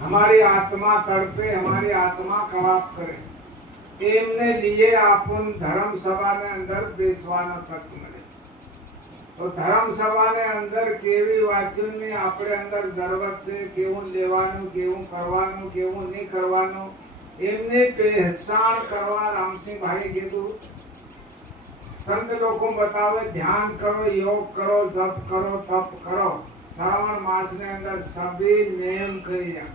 हमारी आत्मा तड़पे, हमारी आत्मा कवाप करे, एमने लिए आपन धर्म सभा ने अंदर बेसवाना तत्व મળે. તો ધર્મ સભાને અંદર કેવી વાંચનની આપણે અંદર જરૂરત છે, કેવું લેવાનું, કેવું કરવાનું, કેવું નહીં કરવાનું, એમને પહેચાન કરવા રામસિંહભાઈ કીધું. સંત લોકો બતાવે ધ્યાન કરો, યોગ કરો, જપ કરો, તપ કરો. શ્રાવણ માસ ને અંદર સभी नेम करिया.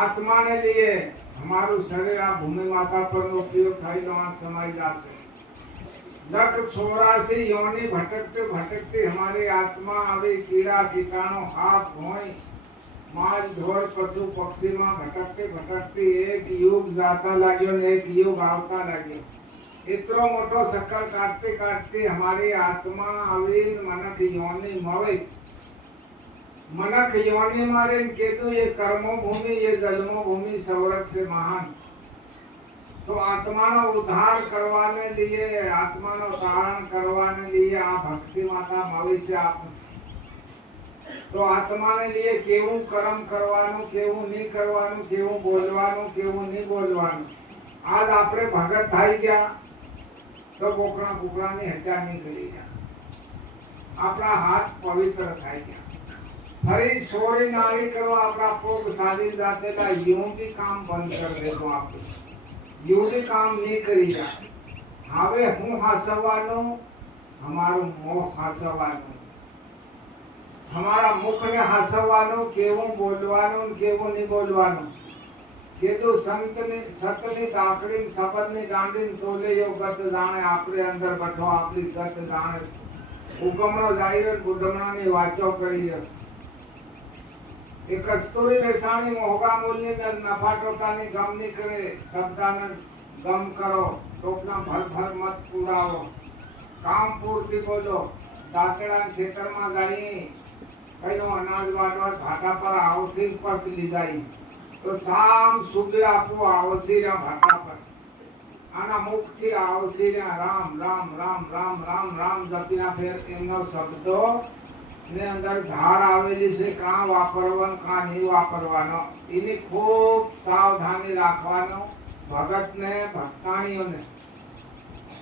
आत्मा ने लिए हमारू शरीर आ भूमि माता पर उपयोग થયેલો આ સમાઈ જશે. लख 84 योनि भटकते भटकते हमारी आत्मा आवे कीड़ा कीटाणु हाथ भोय माल ढोर पशु पक्षी में भटकते भटकते एक युग जाता लाग्यो ने एक युग आवता लाग्यो. इतरो मोटो चक्कर काटते काटते हमारी आत्मा आवे मनक योनि मवे. मनक योनि मारे केतु ये कर्मो भूमि, ये जन्मो भूमि सौरभ से महान. तो आत्मा नो उद्धार करवाने लिए, आत्मा नो तारण करवाने लिए आ भक्ति माता मवी से आप. तो आत्मा ने लिए केवू कर्म करवानु, केवू नहीं करवानु, केवू बोलवानु, केवू नहीं बोलवानु. आज आपरे भगत थाई गया तो बोकड़ा कुकड़ा ने हत्या नहीं करी गया. अपना हाथ पवित्र थाई गया. फरी सोरी नारी करवा अपना पोग साधी जातेला यूं भी काम बंद कर दे. तो आप यूं भी काम नहीं करी जा. હવે હું હાસવાનું, हमारू मोह हासવાનું, हमारा मुख ने हासવાનું, केवू बोलવાનું, केवू नहीं बोलવાનું. केदू संत ने सतनी ताकड़ी शब्द ने डांडी तोले यो गत जाने आपरे अंदर बैठो आपली गत जाने हुकमनो जाहिर गुडमना ની વાચો કરી જશે. એ કસ્તુરી વેસાણી મોહગા મૂલ્ય ને નફા ટોટાની ગમ ની કરે. શબ્દાને ગમ કરો, ટોપલા ભર ભર મત ઉડાવો, કામ પૂર્તિ બોલો. દાંતડા ખેતરમાં ગઈ કઈનો અનાજ વાટવા ભાટા પર આવસી પસ લી જાય તો સામ સુબે આપો આવસી રા ભાટા પર. આના મુખથી આવસી રા રામ રામ રામ રામ રામ રામ જપીના ફેર એમનો શબ્દો ને અંદર ધાર આવેલી છે. કાં વાપરવાનું કાં નહીં વાપરવાનો એની ખૂબ સાવધાની રાખવાનો ભગતને ભક્તાણીઓને.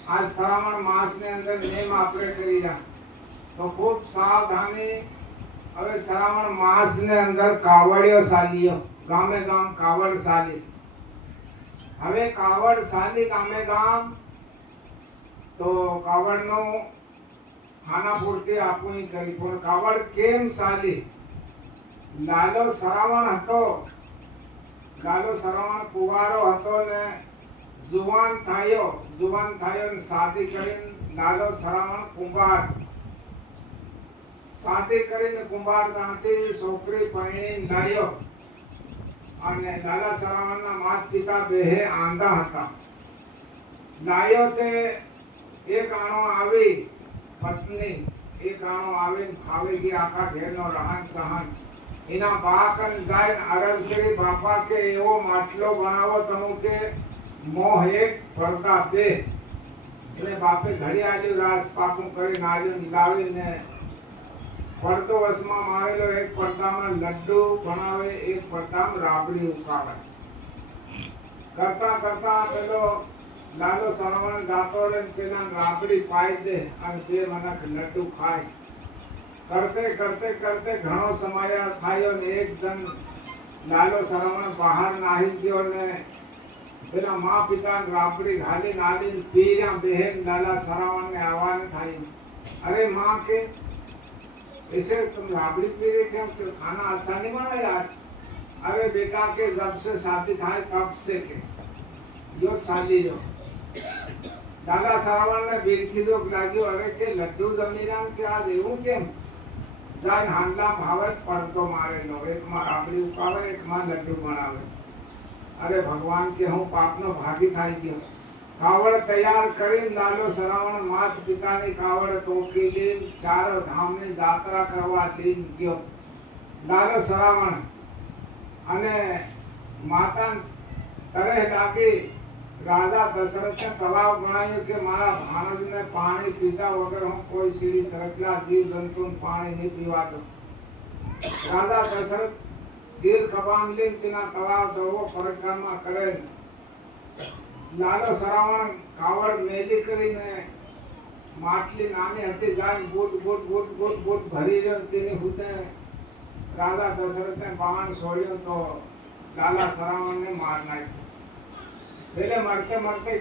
આ શ્રાવણ માસ ને અંદર નેમ આપણે કરી રહ્યા તો ખૂબ સાવધાની. હવે શ્રાવણ માસ ને અંદર કાવડિયો સાલીઓ ગામે ગામ કાવડ સાલી. હવે કાવડ સાલી ગામે ગામ તો કાવડનો ખાના પૂરતી આપણી કરી. પણ કાવડ કેમ સાલી? લાલો શ્રાવણ હતો, લાલો શ્રાવણ કુવારો હતો ને જુવાન થાયો ને શાદી કરીને લાલો શ્રાવણ કુંભાર. શાદી કરીને કુંભાર ત્યાંથી છોકરી પરણી લાયો. અને લાલા શ્રાવણના માતા પિતા બેહે આંધા હતા. લાયો તે એક આણો આવી પત્ની, એક આણો આવીને ખાવેગી આખા ઘેરનો રહન સહન. એના બાકન જાય અરજ કરી બાપા કે એવો માટલો બનાવો તમો કે મોહ એક પડદા બે. એટલે બાપે ઘડી આલ્યું રાસ પાકું કરી નાર્યું લાવીને પડદો વસમાં મારેલો. એક પડદામાં લડ્ડુ બનાવે, એક પડદામાં રાબડી ઉકાળે. કરતા કરતા પેલો લાલો શ્રાવણ ગાતો રે પેલા રાબડી પાઈ દે અને બે મનક લડ્ડુ ખાય. કરતે કરતે કરતે ઘણો સમય થાયો ને એકદમ લાલો શ્રાવણ બહાર નાહી ગયો ને પેલા મા પિતા રાબડી ઘાલી નાલી પીર્યા. બહેન લાલા શ્રાવણ ને આવવાને થાય. અરે माँ के ऐसे तुम राबड़ी पी रहे थे, तो खाना अच्छा नहीं बना यार? अरे बेटा के जब से शादी थाय तब से के यो शादी जो दादा श्रावण ने बीरखी जो लाग्यो. अरे के लड्डू जमीरान के आज એવું કેમ? જાન હાંડલા ભાવે પડતો મારે લો. એક માં રાબડી ઉકાવે, એક માં લડ્ડુ બનાવે. અરે ભગવાન કે હું પાપનો ભાગી થઈ ગયો. કાવડ તૈયાર કરીને લાલો શ્રાવણ માત પિતાની કાવડ તોકી લઈને ચાર ધામની યાત્રા કરવા લઈને ગયો. લાલો શ્રાવણ અને માતા તરે લાગી. રાજા દશરથને તલાવ બનાવ્યું કે મારા ભાણજને પાણી પીધા વગર હું કોઈ સીડી સરકલા જીવ જંતુને પાણી નહીં પીવા દઉં. રાજા દશરથ ગીર કબાન લઈને તેના તળાવ ધોવો પરિક્રમા કરે લાલો સરાવણ કાવડ મેલી કરીને માટલી નાની હતી જાય ગોટ ગોટ ગોટ ગોટ ગોટ ભરી રહ્યો તેની હુદે રાજા દશરથને બાણ છોડ્યો તો લાલા સરાવણને માર નાખ્યો. એટલે મરતે મરતે